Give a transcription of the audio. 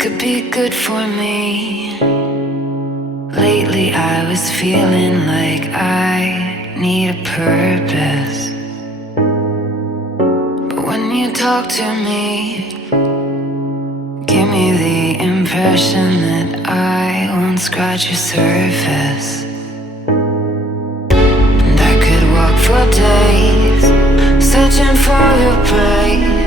could be good for me. Lately I was feeling like I need a purpose. But when you talk to me, give me the impression that I won't scratch your surface. And I could walk for days, searching for your praise.